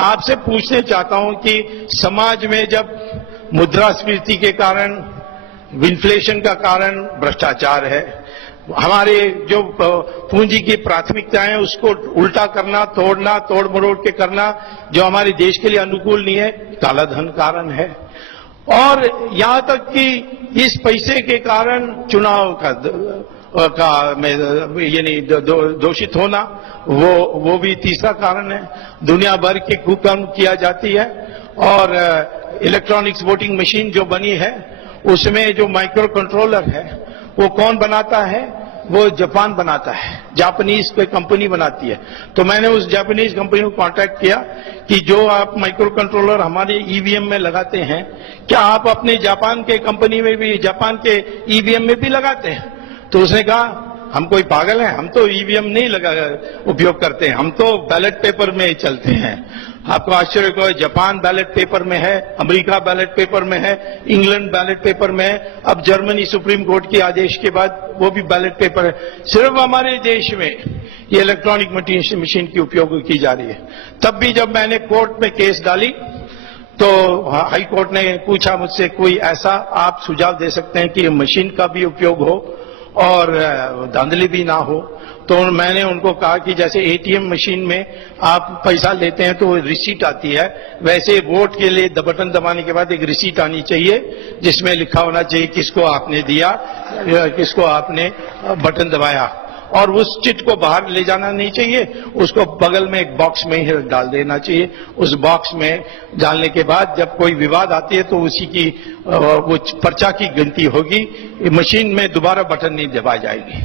आपसे पूछने चाहता हूं कि समाज में जब मुद्रास्फीति के कारण, इन्फ्लेशन का कारण भ्रष्टाचार है, हमारे जो पूंजी की प्राथमिकताएं हैं उसको उल्टा करना, तोड़ना, तोड़ मरोड़ के करना, जो हमारे देश के लिए अनुकूल नहीं है, काला धन कारण है। और यहां तक कि इस पैसे के कारण चुनाव का यानी दोषित होना, वो भी तीसरा कारण है। दुनिया भर की कुकर्म किया जाती है और इलेक्ट्रॉनिक्स वोटिंग मशीन जो बनी है उसमें जो माइक्रो कंट्रोलर है वो कौन बनाता है? वो जापान बनाता है, जापानीज कोई कंपनी बनाती है। तो मैंने उस जापानीज कंपनी को कांटेक्ट किया कि जो आप माइक्रो कंट्रोलर हमारे ईवीएम में लगाते हैं, क्या आप अपने जापान के कंपनी में भी, जापान के ईवीएम में भी लगाते हैं? तो उसने कहा हम कोई पागल हैं, हम तो ईवीएम नहीं उपयोग करते हैं, हम तो बैलेट पेपर में चलते हैं। आपको आश्चर्य होगा, जापान बैलेट पेपर में है, अमेरिका बैलेट पेपर में है, इंग्लैंड बैलेट पेपर में है, अब जर्मनी सुप्रीम कोर्ट के आदेश के बाद वो भी बैलेट पेपर है। सिर्फ हमारे देश में ये इलेक्ट्रॉनिक मशीन की उपयोग की जा रही है। तब भी जब मैंने कोर्ट में केस डाली तो हाई कोर्ट ने पूछा मुझसे, कोई ऐसा आप सुझाव दे सकते हैं कि मशीन का भी उपयोग हो और धांधली भी ना हो? तो मैंने उनको कहा कि जैसे एटीएम मशीन में आप पैसा लेते हैं तो रिसीट आती है, वैसे वोट के लिए बटन दबाने के बाद एक रिसीट आनी चाहिए जिसमें लिखा होना चाहिए किसको आपने दिया, किसको आपने बटन दबाया। और उस चिट को बाहर ले जाना नहीं चाहिए, उसको बगल में एक बॉक्स में ही डाल देना चाहिए। उस बॉक्स में डालने के बाद जब कोई विवाद आती है तो उसी की वो पर्चा की गिनती होगी, मशीन में दोबारा बटन नहीं दबाई जाएगी।